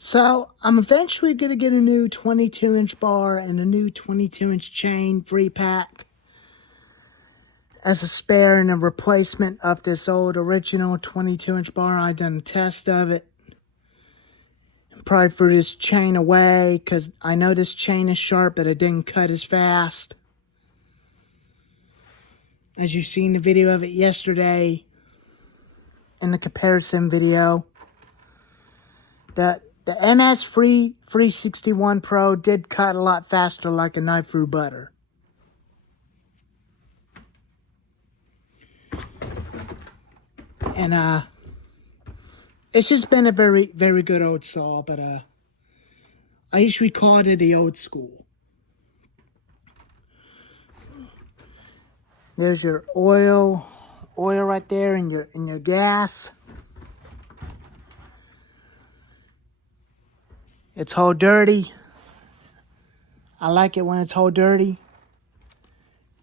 So I'm eventually going to get a new 22-inch bar and a new 22-inch chain free pack as a spare and a replacement of this old original 22-inch bar. I done a test of it. Probably threw this chain away because I know this chain is sharp, but it didn't cut as fast. As you seen the video of it yesterday in the comparison video, the MS 361 Pro did cut a lot faster like a knife through butter. And it's just been a very, very good old saw, but I usually call it the old school. There's your oil right there, and your gas. It's all dirty. I like it when it's all dirty.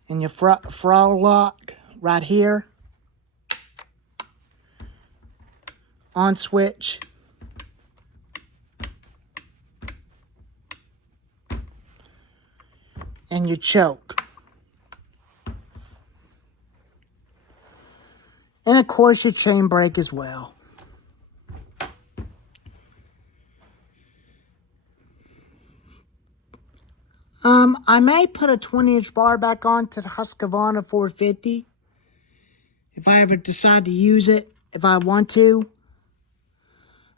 And your throttle lock right here. On switch. And your choke. And of course your chain brake as well. I may put a 20-inch bar back on to the Husqvarna 450 if I ever decide to use it. If I want to,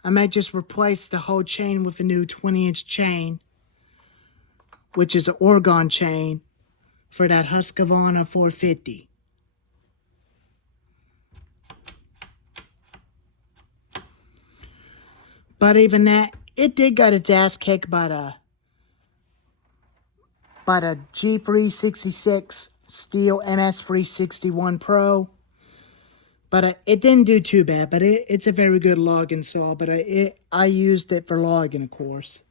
I might just replace the whole chain with a new 20-inch chain, which is an Oregon chain for that Husqvarna 450. But even that, it did got its ass kicked by the G366 stihl MS 361 Pro. But it didn't do too bad. But it's a very good logging saw. But I used it for logging, of course.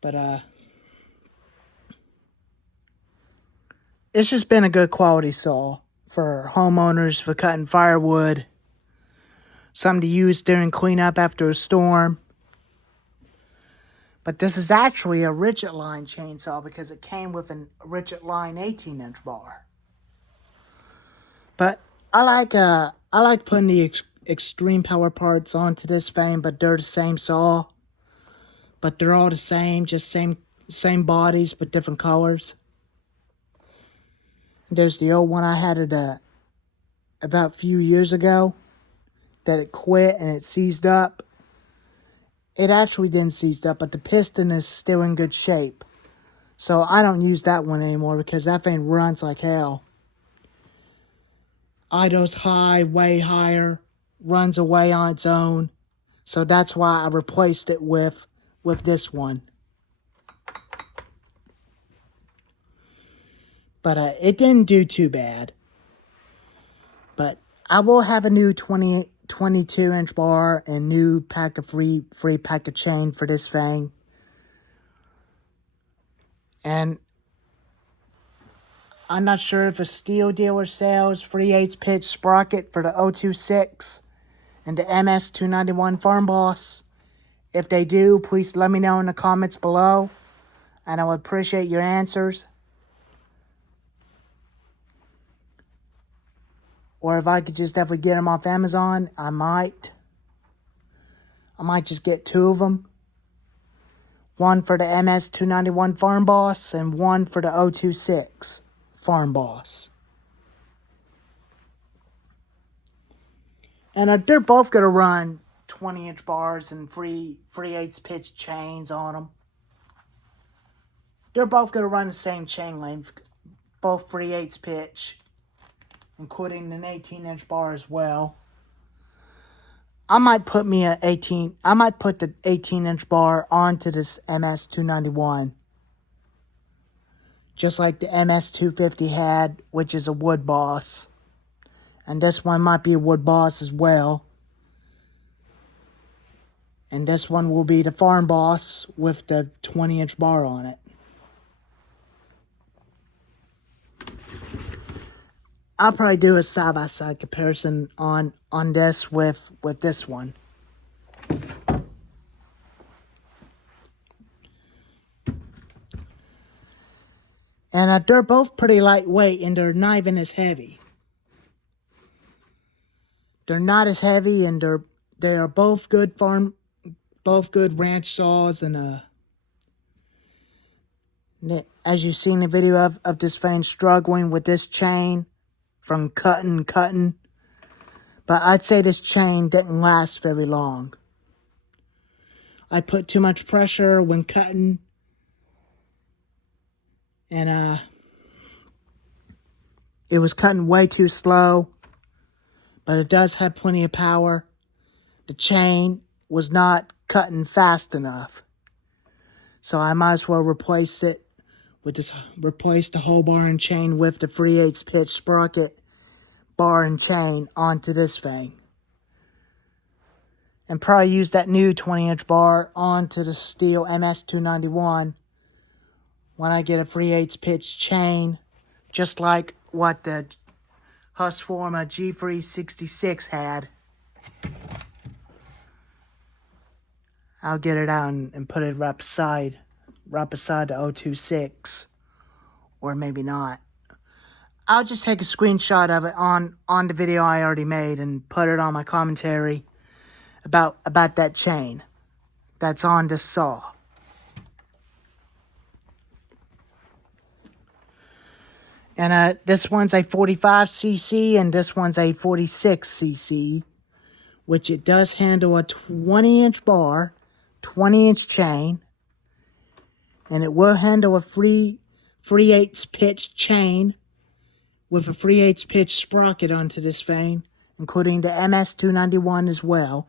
But it's just been a good quality saw for homeowners, for cutting firewood. Something to use during cleanup after a storm. But this is actually a Ridget line chainsaw because it came with a Ridget line 18-inch bar. But I like putting the extreme power parts onto this thing, but they're the same saw. But they're all the same, just same bodies, but different colors. There's the old one I had it about a few years ago that it quit and it seized up. It actually didn't seize up, but the piston is still in good shape. So I don't use that one anymore because that thing runs like hell. Idles high, way higher, runs away on its own. So that's why I replaced it with this one. But it didn't do too bad. But I will have a new 22-inch bar and new pack of free pack of chain for this thing. And I'm not sure if a Stihl dealer sells 3/8 pitch sprocket for the 026 and the MS291 Farm Boss. If they do, please let me know in the comments below, and I would appreciate your answers. Or if I could just ever get them off Amazon, I might. I might just get two of them. One for the MS291 Farm Boss and one for the 026 Farm Boss. And they're both going to run 20-inch bars and 3/8 pitch chains on them. They're both going to run the same chain length, both 3/8 pitch, including an 18-inch bar as well. I might put the 18-inch bar onto this MS291. Just like the MS250 had, which is a wood boss. And this one might be a wood boss as well. And this one will be the Farm Boss with the 20-inch bar on it. I'll probably do a side-by-side comparison on this with this one. And they're both pretty lightweight, and they're not even as heavy. They're not as heavy, and they are both good ranch saws. And as you've seen the video of this fan struggling with this chain from cutting. But I'd say this chain didn't last very long. I put too much pressure when cutting. And it was cutting way too slow. But it does have plenty of power. The chain was not cutting fast enough. So I might as well replace it with this. Replace the whole bar and chain with the 3/8 pitch sprocket bar and chain onto this thing. And probably use that new 20-inch bar onto the stihl MS291 when I get a 3/8 pitch chain, just like what the Husqvarna G366 had. I'll get it out and put it right beside the 026, or maybe not. I'll just take a screenshot of it on the video I already made and put it on my commentary about that chain that's on this saw. And this one's a 45cc and this one's a 46cc, which it does handle a 20-inch bar, 20-inch chain, and it will handle a 3/8 pitch chain with a 3/8 pitch sprocket onto this thing, including the MS291 as well,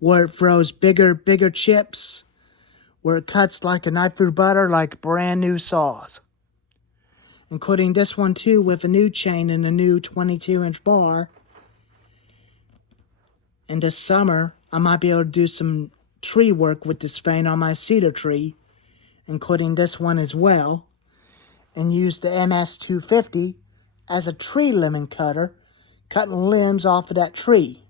where it throws bigger chips, where it cuts like a knife through butter, like brand new saws. Including this one too, with a new chain and a new 22-inch bar. And this summer, I might be able to do some tree work with this thing on my cedar tree, including this one as well, and use the MS250 as a tree lemon cutter, cutting limbs off of that tree.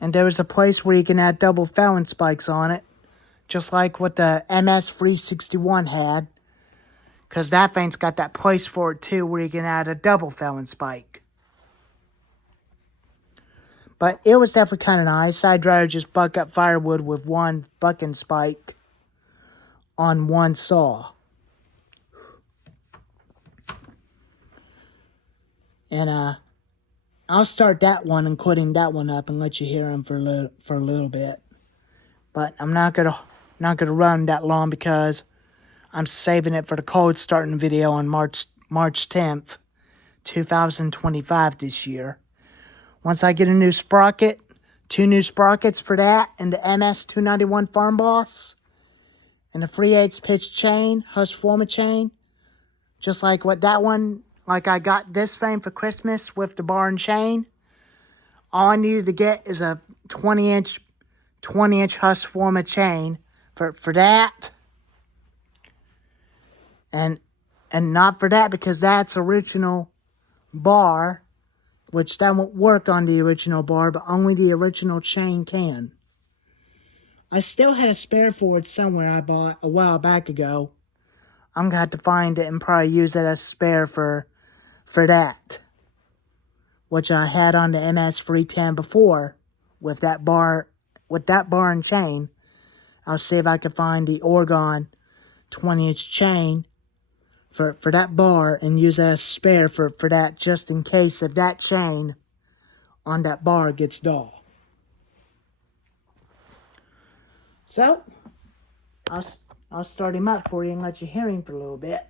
And there is a place where you can add double Fallon spikes on it, just like what the MS361 had, because that thing's got that place for it too, where you can add a double Fallon spike. But it was definitely kind of nice. I'd rather just buck up firewood with one bucking spike on one saw. And I'll start that one and quitting that one up and let you hear them for a little bit. But I'm not gonna run that long because I'm saving it for the cold starting video on March 10th, 2025 this year. Once I get a new sprocket, 2 new sprockets for that, and the MS291 Farm Boss, and the 3/8 pitch chain, Husqvarna chain, just like what that one, like I got this thing for Christmas with the bar and chain. All I needed to get is a 20-inch Husqvarna chain for that. And not for that, because that's original bar, which that won't work on the original bar, but only the original chain can. I still had a spare for it somewhere I bought a while back ago. I'm going to have to find it and probably use it as spare for that, which I had on the MS310 before with that bar and chain. I'll see if I can find the Oregon 20-inch chain for that bar and use that as spare for that, just in case if that chain on that bar gets dull. So, I'll start him up for you and let you hear him for a little bit.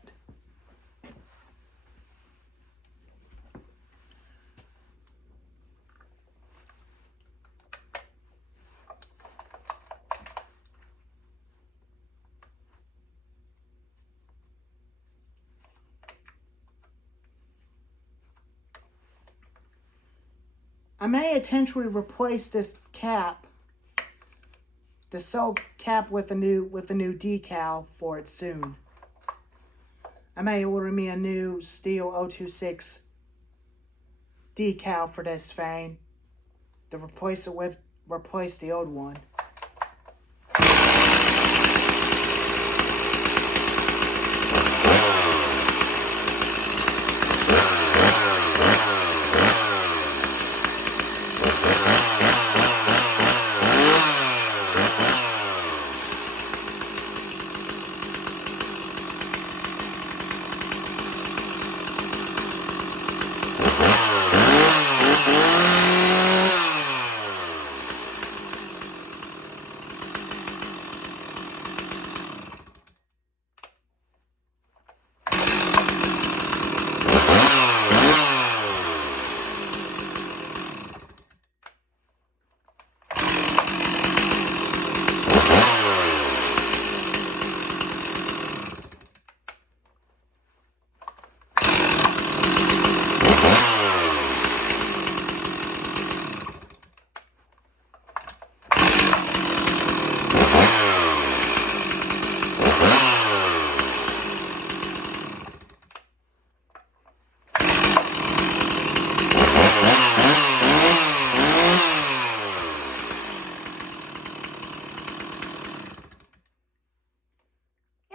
I may intentionally replace this cap, the sole cap, with a new decal for it soon. I may order me a new stihl 026 decal for this thing to replace it with replace the old one.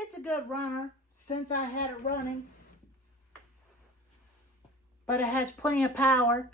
It's a good runner since I had it running, but it has plenty of power.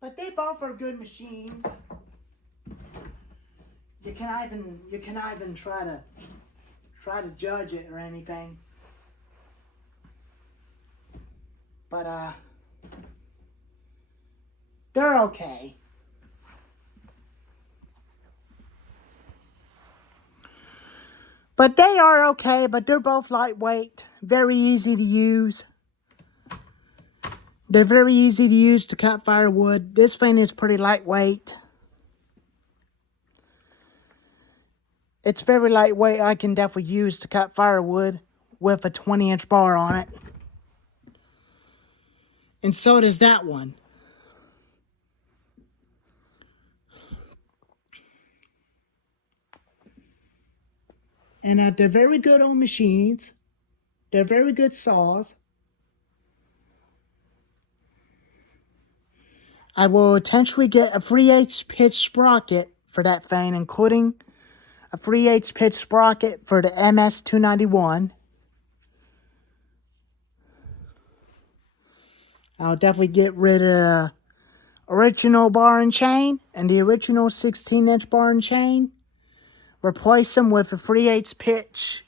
But they both are good machines. You can even try to judge it or anything. But they're okay. But they are okay, but they're both lightweight, very easy to use. They're very easy to use to cut firewood. This thing is pretty lightweight. It's very lightweight. I can definitely use to cut firewood with a 20-inch bar on it. And so does that one. And they're very good on machines. They're very good saws. I will eventually get a 3/8 pitch sprocket for that thing, including a 3/8 pitch sprocket for the MS-291. I'll definitely get rid of the original bar and chain and the original 16-inch bar and chain. Replace them with a 3/8 pitch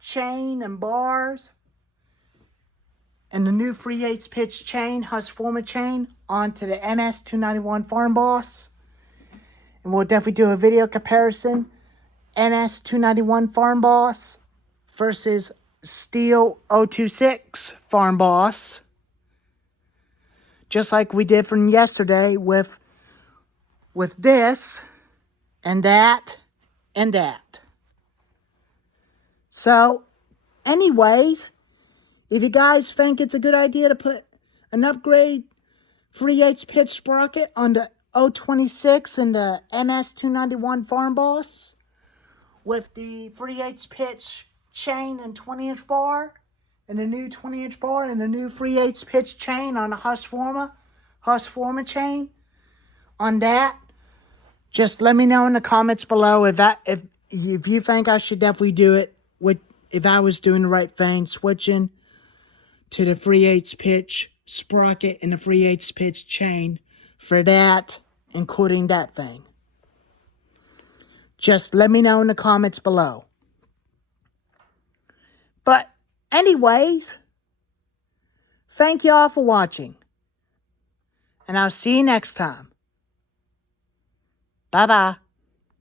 chain and bars. And the new 3/8 pitch chain, Husqvarna chain, onto the MS-291 Farm Boss. And we'll definitely do a video comparison. MS-291 Farm Boss versus Stihl 026 Farm Boss. Just like we did from yesterday with this and that and that. So, anyways, if you guys think it's a good idea to put an upgrade 3/8 pitch sprocket on the 026 and the MS-291 Farm Boss with the 3/8 pitch chain and 20-inch bar and the new 20-inch bar and the new 3/8 pitch chain on the Husqvarna chain on that, just let me know in the comments below if you think I should definitely do it if I was doing the right thing, switching to the 3/8 pitch sprocket and the 3/8 pitch chain for that, including that thing. Just let me know in the comments below. But anyways, thank you all for watching. And I'll see you next time. Bye-bye.